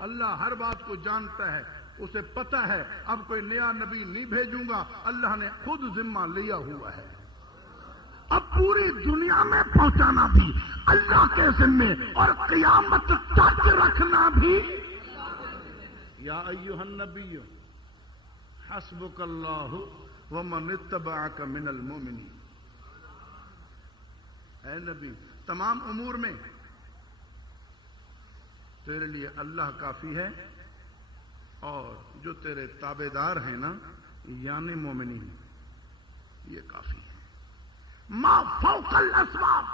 اللہ ہر بات کو جانتا ہے، اسے پتہ ہے. اب کوئی نیا نبی نہیں بھیجوں گا، اللہ نے خود ذمہ لیا ہوا ہے. اب پوری دنیا میں پہنچانا بھی اللہ کے ذمے اور قیامت تک رکھنا بھی. یا ایھا النبی حسبک اللہ ومن اتبعک من المؤمنین. اے نبی تمام امور میں تیرے لیے اللہ کافی ہے، اور جو تیرے تابع دار ہیں نا یعنی مومنین، یہ کافی ہے. ما فوق الاسباب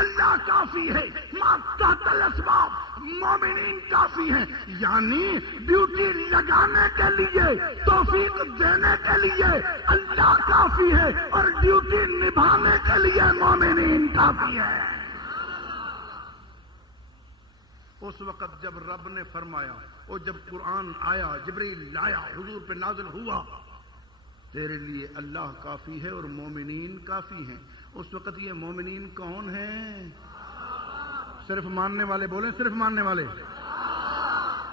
اللہ کافی ہے، ما تحت الاسباب مومنین کافی ہیں. یعنی ڈیوٹی لگانے کے لیے، توفیق دینے کے لیے اللہ کافی ہے، اور ڈیوٹی نبھانے کے لیے مومنین کافی ہے. اس وقت جب رب نے فرمایا، اور جب قرآن آیا، جبریل آیا، حضور پہ نازل ہوا، تیرے لیے اللہ کافی ہے اور مومنین کافی ہیں. اس وقت یہ مومنین کون ہیں؟ صرف ماننے والے بولیں، صرف ماننے والے،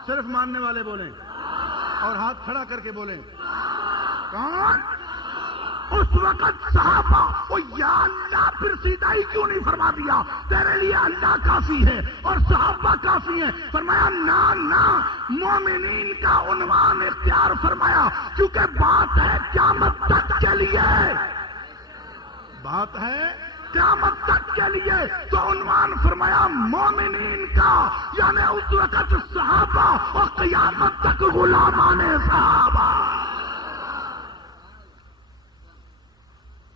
صرف ماننے والے بولیں، اور ہاتھ کھڑا کر کے بولیں. کون؟ اس وقت صحابہ، او یا اللہ پھر سیدھا ہی کیوں نہیں فرما دیا تیرے لیے اللہ کافی ہے اور صحابہ کافی ہیں؟ فرمایا نہ مومنین کا عنوان اختیار فرمایا، کیونکہ بات ہے قیامت تک کے لیے، بات ہے قیامت تک کے لیے، تو عنوان فرمایا مومنین کا، یعنی اس وقت صحابہ اور قیامت تک غلامان صحابہ،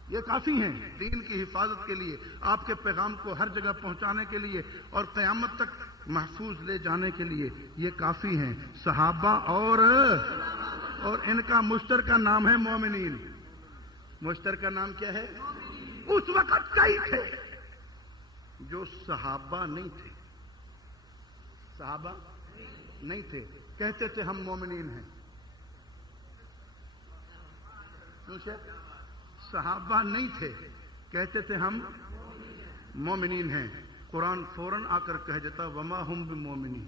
یہ کافی ہیں دین کی حفاظت کے لیے، آپ کے پیغام کو ہر جگہ پہنچانے کے لیے اور قیامت تک محفوظ لے جانے کے لیے یہ کافی ہیں صحابہ، اور ان کا مشترکہ نام ہے مومنین۔ مشترکہ نام کیا ہے؟ اس وقت کئی تھے جو صحابہ نہیں تھے، صحابہ نہیں تھے، کہتے تھے ہم مومنین ہیں۔ صحابہ نہیں تھے، کہتے تھے ہم مومنین ہیں، قرآن فوراً آ کر کہہ دیتا وما ہم بمومنین،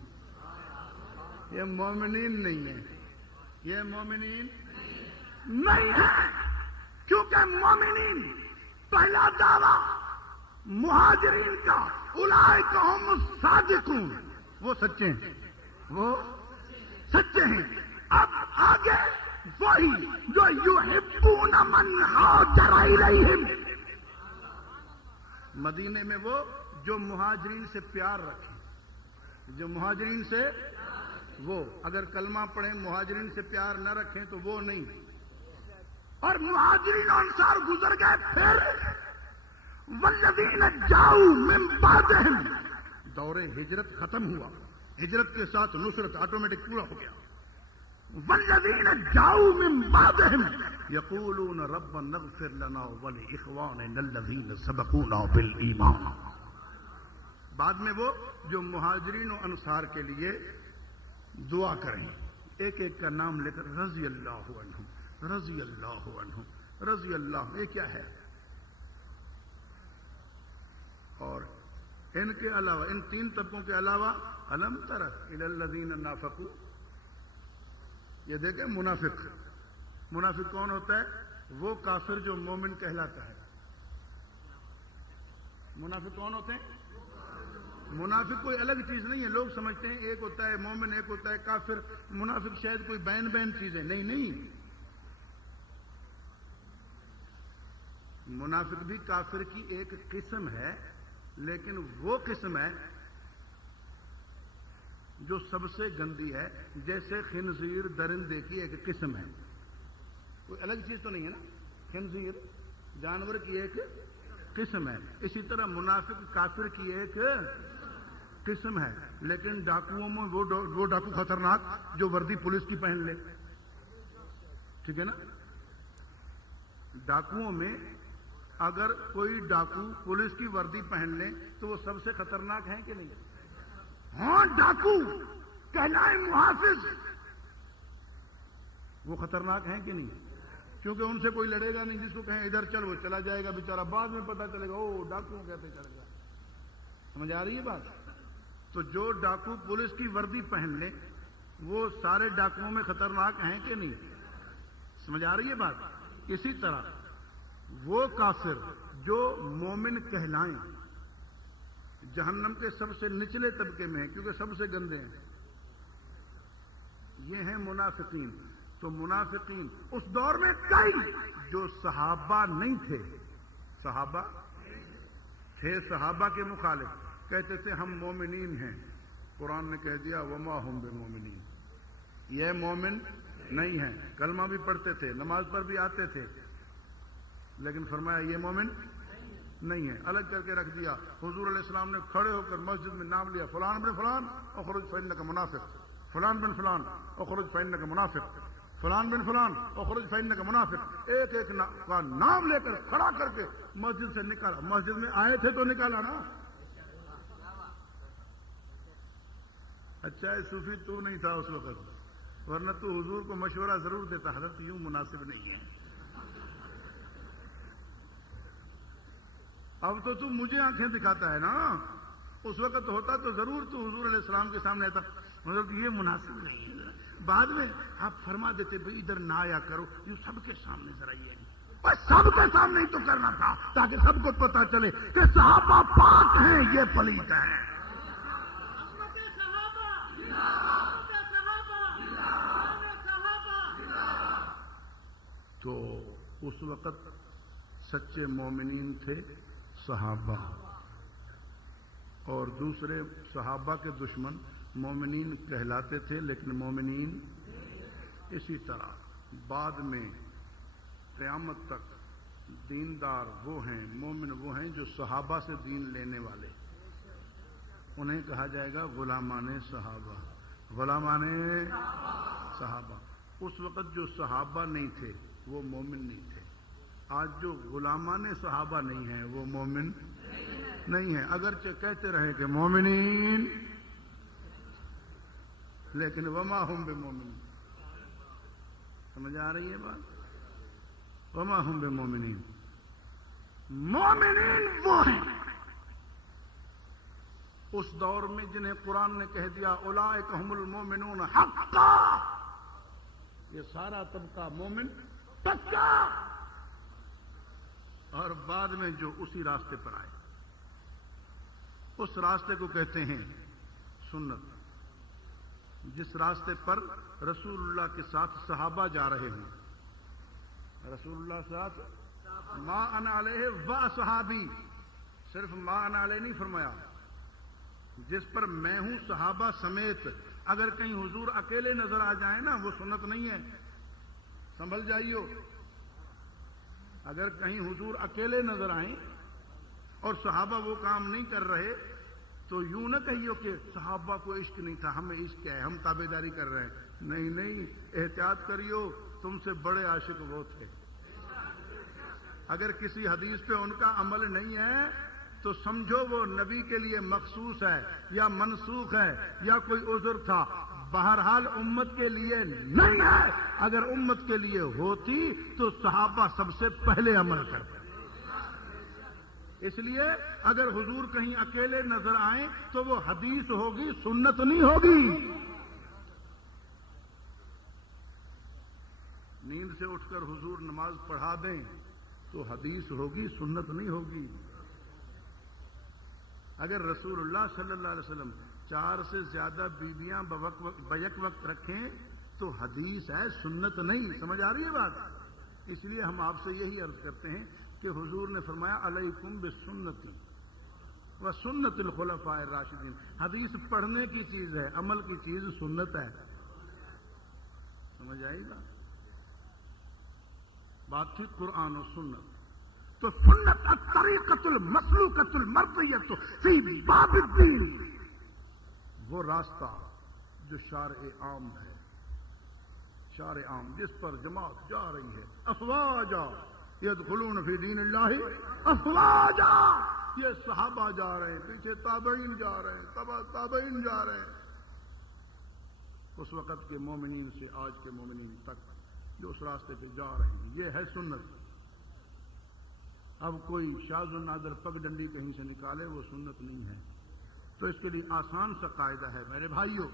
یہ مومنین نہیں ہے، یہ مومنین نہیں ہے، کیونکہ مومنین پہلا دعویٰ مہاجرین کا اولئک هم الصادقون، وہ سچے ہیں، وہ سچے ہیں۔ اب آگے وہی جو یحبون من ہاجر الیہم، مدینے میں وہ جو مہاجرین سے پیار رکھیں، جو مہاجرین سے، وہ اگر کلمہ پڑھیں مہاجرین سے پیار نہ رکھیں تو وہ نہیں۔ اور مہاجرین و انصار گزر گئے، پھر والذین جاؤوا من بعدہم، دور ہجرت ختم ہوا، ہجرت کے ساتھ نصرت آٹومیٹک پورا ہو گیا۔ والذین جاؤوا من بعدہم یقولون ربنا اغفر لنا ولاخواننا الذین سبقونا بالایمان، بعد میں وہ جو مہاجرین و انصار کے لیے دعا کریں، ایک ایک کا نام لے کر رضی اللہ عنہم، رضی اللہ عنہم، رضی اللہ، یہ کیا ہے؟ اور ان کے علاوہ، ان تین طبقوں کے علاوہ الم تر الی الذین نافقوا، یہ دیکھیں منافق، منافق کون ہوتا ہے؟ وہ کافر جو مومن کہلاتا ہے۔ منافق کون ہوتے ہیں؟ منافق کوئی الگ چیز نہیں ہے، لوگ سمجھتے ہیں ایک ہوتا ہے مومن، ایک ہوتا ہے کافر، منافق شاید کوئی بین چیز ہے، نہیں، منافق بھی کافر کی ایک قسم ہے، لیکن وہ قسم ہے جو سب سے گندی ہے، جیسے خنزیر درندے کی ایک قسم ہے، کوئی الگ چیز تو نہیں ہے نا، خنزیر جانور کی ایک قسم ہے، اسی طرح منافق کافر کی ایک قسم ہے، لیکن ڈاکوؤں میں وہ ڈاکو خطرناک جو وردی پولیس کی پہن لے، ٹھیک ہے نا؟ ڈاکوؤں میں اگر کوئی ڈاکو پولیس کی وردی پہن لے تو وہ سب سے خطرناک ہیں کہ نہیں؟ ہاں، ڈاکو کہلائے محافظ، وہ خطرناک ہیں کہ نہیں؟ کیونکہ ان سے کوئی لڑے گا نہیں، جس کو کہیں ادھر چل وہ چلا جائے گا بیچارہ، بعد میں پتا چلے گا او ڈاکو کہتے چلے گا۔ سمجھ آ رہی ہے بات؟ تو جو ڈاکو پولیس کی وردی پہن لے وہ سارے ڈاکوؤں میں خطرناک ہیں کہ نہیں؟ سمجھ آ رہی ہے بات؟ اسی طرح وہ کافر جو مومن کہلائیں جہنم کے سب سے نچلے طبقے میں ہیں، کیونکہ سب سے گندے ہیں، یہ ہیں منافقین۔ تو منافقین اس دور میں کئی جو صحابہ نہیں تھے، صحابہ تھے، صحابہ کے مخالف کہتے تھے ہم مومنین ہیں، قرآن نے کہہ دیا وما ہم بمومنین، یہ مومن نہیں ہیں، کلمہ بھی پڑھتے تھے، نماز پر بھی آتے تھے، لیکن فرمایا یہ مومن نہیں ہے، الگ کر کے رکھ دیا۔ حضور علیہ السلام نے کھڑے ہو کر مسجد میں نام لیا، فلان بن فلان اخرج فإنک منافق، فلان بن فلان اخرج فإنک منافق، فلان بن فلان اخرج فإنک منافق، ایک ایک کا نام لے کر کھڑا کر کے مسجد سے نکالا۔ مسجد میں آئے تھے تو نکالا نا۔ اچھا صوفی تو نہیں تھا اس وقت، ورنہ تو حضور کو مشورہ ضرور دیتا، حضرت یوں مناسب نہیں ہے۔ اب تو تم مجھے آنکھیں دکھاتا ہے نا، اس وقت ہوتا تو ضرور تو حضور علیہ السلام کے سامنے آتا، مطلب یہ مناسب نہیں ہے، بعد میں آپ فرما دیتے بھئی ادھر نہ آیا کرو، یہ سب کے سامنے ذرا یہ اور سب کے سامنے ہی تو کرنا تھا تاکہ سب کو پتا چلے کہ صحابہ پاک ہیں، یہ پلیت ہیں۔ تو اس وقت سچے مومنین تھے صحابہ، اور دوسرے صحابہ کے دشمن مومنین کہلاتے تھے لیکن مومنین۔ اسی طرح بعد میں قیامت تک دیندار وہ ہیں، مومن وہ ہیں جو صحابہ سے دین لینے والے، انہیں کہا جائے گا غلامان صحابہ، غلامان صحابہ۔ اس وقت جو صحابہ نہیں تھے وہ مومن نہیں تھے، آج جو غلامان صحابہ نہیں ہیں وہ مومن نہیں ہیں، اگرچہ کہتے رہے کہ مومنین، لیکن وما ہم بمومنین۔ سمجھ آ رہی ہے بات؟ وما ہم بمومنین۔ مومنین وہ ہیں اس دور میں جنہیں قرآن نے کہہ دیا اولئک ہم المومنون حقا، یہ سارا طبقہ مومن پکا، اور بعد میں جو اسی راستے پر آئے، اس راستے کو کہتے ہیں سنت۔ جس راستے پر رسول اللہ کے ساتھ صحابہ جا رہے ہیں، رسول اللہ کے ساتھ ما انا علیہ و صحابی، صرف ما انا علیہ نہیں فرمایا، جس پر میں ہوں صحابہ سمیت۔ اگر کہیں حضور اکیلے نظر آ جائیں نا وہ سنت نہیں ہے، سنبھل جائیو۔ اگر کہیں حضور اکیلے نظر آئیں اور صحابہ وہ کام نہیں کر رہے تو یوں نہ کہیو کہ صحابہ کو عشق نہیں تھا، ہمیں عشق ہے، ہم تابعداری کر رہے ہیں۔ نہیں نہیں، احتیاط کریو، تم سے بڑے عاشق وہ تھے۔ اگر کسی حدیث پہ ان کا عمل نہیں ہے تو سمجھو وہ نبی کے لیے مخصوص ہے یا منسوخ ہے یا کوئی عذر تھا، بہرحال امت کے لیے نہیں ہے۔ اگر امت کے لیے ہوتی تو صحابہ سب سے پہلے عمل کرتے۔ اس لیے اگر حضور کہیں اکیلے نظر آئیں تو وہ حدیث ہوگی، سنت نہیں ہوگی۔ نیند سے اٹھ کر حضور نماز پڑھا دیں تو حدیث ہوگی، سنت نہیں ہوگی۔ اگر رسول اللہ صلی اللہ علیہ وسلم 4 سے زیادہ بیویاں بیک وقت رکھیں تو حدیث ہے، سنت نہیں۔ سمجھ آ رہی ہے بات؟ اس لیے ہم آپ سے یہی عرض کرتے ہیں کہ حضور نے فرمایا علیکم بسنتی و سنت الخلفاء الراشدین۔ حدیث پڑھنے کی چیز ہے، عمل کی چیز سنت ہے۔ سمجھ آئی گا بات؟ تھی قرآن و سنت۔ تو سنت الطریقۃ المسلوکۃ المرضیۃ فی باب الدین، وہ راستہ جو شارع عام ہے، شارع عام جس پر جماعت جا رہی ہے، افواجا یدخلون فی دین اللہ افواجا، یہ صحابہ جا رہے ہیں، پیچھے تابعین جا رہے ہیں، تبع تابعین جا رہے ہیں، اس وقت کے مومنین سے آج کے مومنین تک جو اس راستے پہ جا رہے ہیں، یہ ہے سنت۔ اب کوئی شاذ و نادر پگ ڈنڈی کہیں سے نکالے وہ سنت نہیں ہے۔ تو اس کے لیے آسان سا قاعدہ ہے میرے بھائیوں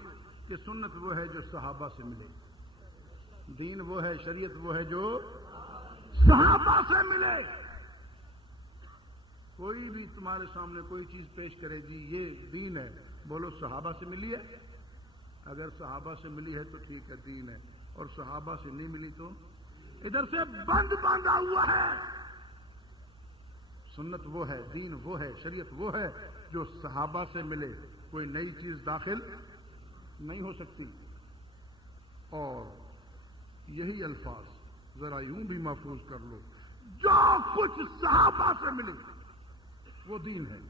کہ سنت وہ ہے جو صحابہ سے ملے، دین وہ ہے، شریعت وہ ہے جو صحابہ سے ملے۔ کوئی بھی تمہارے سامنے کوئی چیز پیش کرے گی یہ دین ہے، بولو صحابہ سے ملی ہے؟ اگر صحابہ سے ملی ہے تو ٹھیک ہے، دین ہے، اور صحابہ سے نہیں ملی تو ادھر سے بند باندھا ہوا ہے۔ سنت وہ ہے، دین وہ ہے، شریعت وہ ہے جو صحابہ سے ملے، کوئی نئی چیز داخل نہیں ہو سکتی۔ اور یہی الفاظ ذرا یوں بھی محفوظ کر لو، جو کچھ صحابہ سے ملے وہ دین ہے۔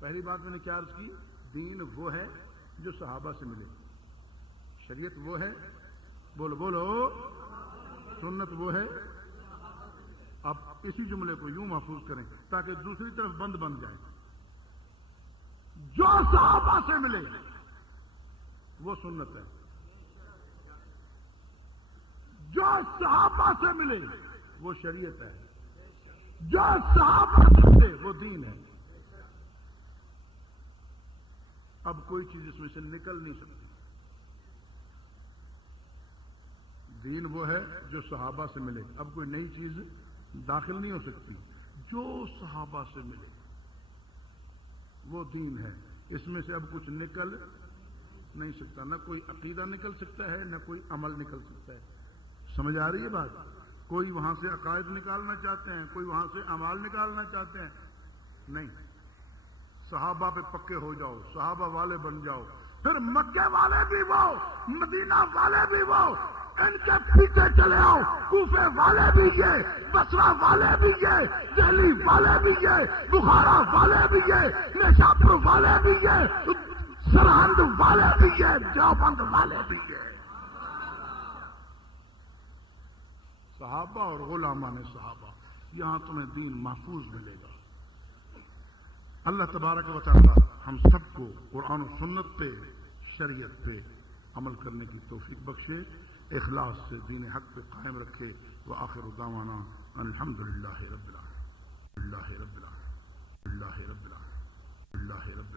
پہلی بات میں نے کیا عرض کی؟ دین وہ ہے جو صحابہ سے ملے، شریعت وہ ہے، بولو بولو، سنت وہ ہے۔ اب اسی جملے کو یوں محفوظ کریں تاکہ دوسری طرف بند بن جائے، جو صحابہ سے ملے وہ سنت ہے، جو صحابہ سے ملے وہ شریعت ہے، جو صحابہ سے ملے وہ دین ہے۔ اب کوئی چیز اس میں سے نکل نہیں سکتی۔ دین وہ ہے جو صحابہ سے ملے. اب کوئی نئی چیز داخل نہیں ہو سکتی. جو صحابہ سے ملے وہ دین ہے. اس میں سے اب کچھ نکل نہیں سکتا. نہ کوئی عقیدہ نکل سکتا ہے, نہ کوئی عمل نکل سکتا ہے. سمجھ آ رہی ہے بات؟ کوئی وہاں سے عقائد نکالنا چاہتے ہیں, کوئی وہاں سے اعمال نکالنا چاہتے ہیں. نہیں, صحابہ پہ پکے ہو جاؤ, صحابہ والے بن جاؤ. پھر مکے والے بھی وہ, مدینہ والے بھی وہ, ان کے پیچھے چلے آؤ. کوفے والے بھی یہ, بصرہ والے بھی یہ, دہلی والے بھی یہ, بخارا والے بھی یہ, نیشاپور والے بھی یہ, سرہند والے بھی یہ, دیوبند والے بھی یہ. صحابہ اور غلامان صحابہ, یہاں تمہیں دین محفوظ ملے گا. اللہ تبارک و تعالی ہم سب کو قرآن و سنت پہ, شریعت پہ عمل کرنے کی توفیق بخشے, اخلاص سے دین حق پہ قائم رکھے. وآخر دعوانا الحمدللہ رب العالمین. اللہ رب العالمین. اللہ رب العالمین. اللہ رب